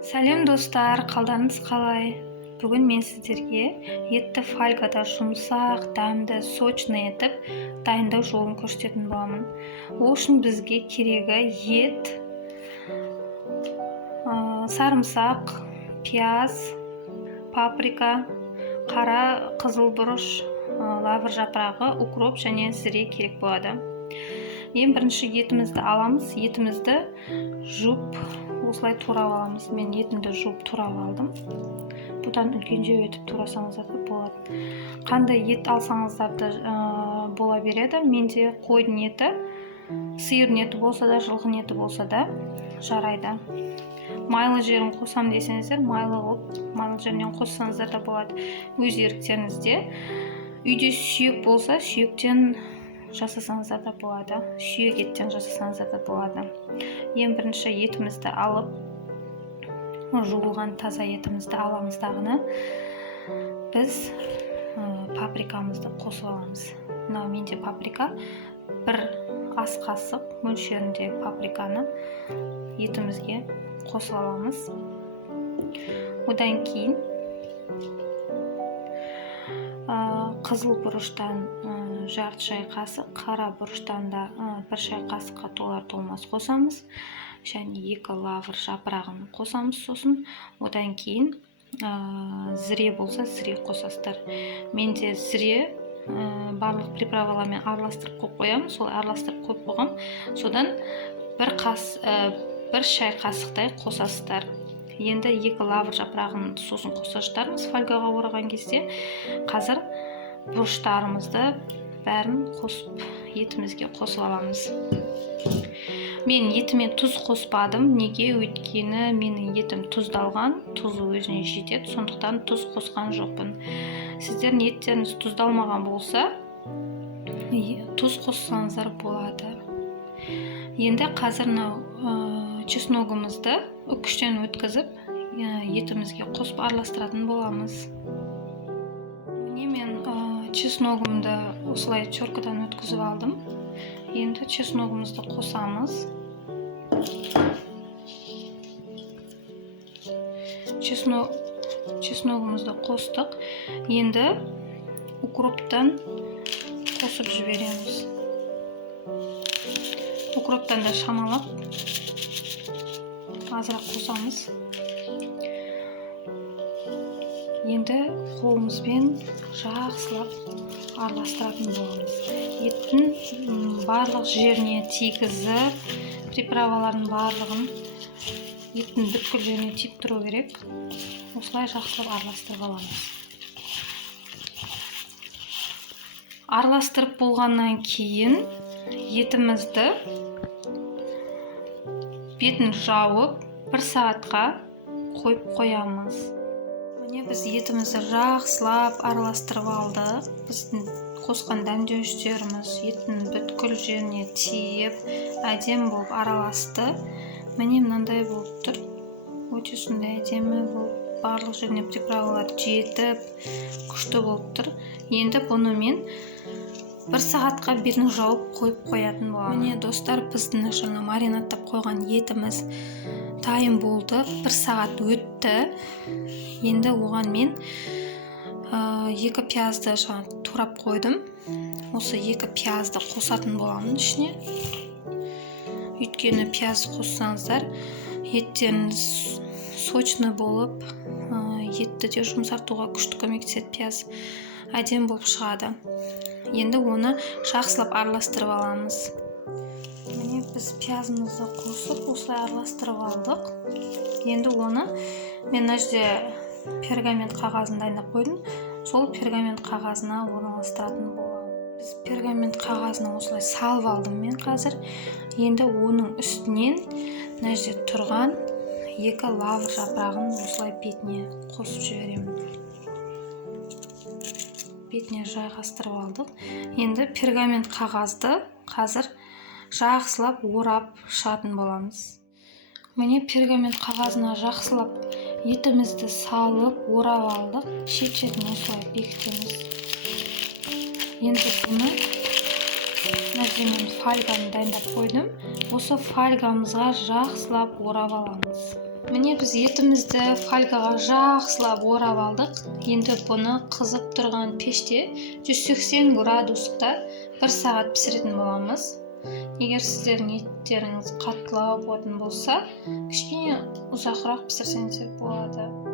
Сәлем достар, қалдарыңыз қалай? Бүгін мен сіздерге етті фольгада жұмсақ, дәмді, сочный етіп дайындау жолын көрсететін боламын. Ол үшін бізге керегі ет, сарымсақ, пияз, паприка, қара қызыл бұрыш, лавр жапырағы, укроп және зіре керек болады. Ең бірінші етімізді аламыз. Етімізді жуып, осылай турап аламыз. Мен етімді жуып турап алдым. Бұдан үлкенжеу етіп турасаңыздар да болады. Қандай ет алсаңыздар да бола береді. Менде қойдың еті, сиырдың еті болса да, жылқының еті болса да жарайды. Майлы жерін қосам десеңіздер, майлы жерінен қоссаңыздар да болады. Өз еріктеріңізде. Үйде сүйек болса, сүйектен жасасаңыздар да болады. Сүйек еттен жасасаңыздар да болады. Ең бірінші етімізді алып, жуылған таза етімізді аламыз дағыны. Біз паприкамызды қосып аламыз. Мынау менде паприка. Бір ас қасық мөлшерінде паприканы етімізге қосып аламыз. Одан кейін қызыл бұрыштан жарты шай қасық, қара бұрыштан да бір шай қасыққа толар-толмас қосамыз. Және 2 лавр жапырағын қосамыз сосын. Одан кейін зіре болса зіре қосасыздар. Менде зіре барлық приправалармен араластырып қойып қоямын. Сол араластырып қойып қойғам. Содан бір шай қасықтай қосасыздар. Енді 2 лавр жапырағын сосын қосасыздармыз фольгаға ораған кезде. Қазір бұрыштарымызды бәрін қосып, етімізге қосып аламыз. Мен етіме тұз қоспадым. Неге? Өйткені менің етім тұздалған, тұзы өзіне жетеді, сондықтан тұз қосқан жоқпын. Сіздердің еттеріңіз тұздалмаған болса, тұз қоссаңыздар болады. Енді қазір чесногымызды үккіштен өткізіп, етімізге қосып араластыратын боламыз. Мен чесногымды осылай теркадан өткізіп алдым. Енді чесногымызды қосамыз. Чесногымызды қостық. Енді укроптан қосып жібереміз. Укроптан да шамалап азырақ қосамыз. Енді қолымызбен жақсылап араластыратын боламыз. Еттің барлық жеріне тигізіп, приправалардың барлығын еттің бүткіл жеріне тиіп тұру керек. Осылай жақсылап араластырып аламыз. Араластырып болғаннан кейін етімізді бетін жауып 1 сағатқа қойып қоямыз. Біз етімізді жақсылап араластырып алдық. Біздің қосқан дәмдеуіштеріміз еттің бүткіл жеріне тиіп, әдемі болып араласты. Міне мынандай болып тұр. Өте сондай әдемі болып, барлық жеріне приправалар жетіп, күшті болып тұр. Енді бұны мен 1 сағатқа бетін жауып қойып қоятын боламын. Міне достар, біздің жаңа маринадтап қойған етіміз дайын болды. 1 сағат өтті. Енді оған мен 2 пиязды турап қойдым. Осы 2 пиязды қосатын боламын ішіне. Өйткені пияз қоссаңыздар, еттеріңіз сочный болып, етті де жұмсартуға күшті көмектеседі пияз. Әдемі болып шығады. Енді оны жақсылап араластырып аламыз. Міне біз пиязымызды қосып, осылай араластырып алдық. Енді оны мен мына жерде пергамент қағазын дайындап қойдым. Сол пергамент қағазына орналастыратын боламын. Біз пергамент қағазына осылай салып алдым мен қазір. Енді оның үстінен мына жерде тұрған 2 лавр жапырағын осылай бетіне қосып жіберемін. Бетіне жайғастырып алдық. Енді пергамент қағазды қазір жақсылап орап шығатын боламыз. Міне пергамент қағазына жақсылап етімізді салып, орап алдық. Шет-шетін осылай бекітеміз. Енді бұны мен фольганы дайындап қойдым. Осы фольгамызға жақсылап орап аламыз. Міне біз етімізді фольгаға жақсылап орап алдық. Енді бұны қызып тұрған пеште 180 градуста 1 сағат пісіретін боламыз. Егер сіздердің еттеріңіз қаттылау болатын болса, кішкене ұзақырақ пісірсеңіздер болады.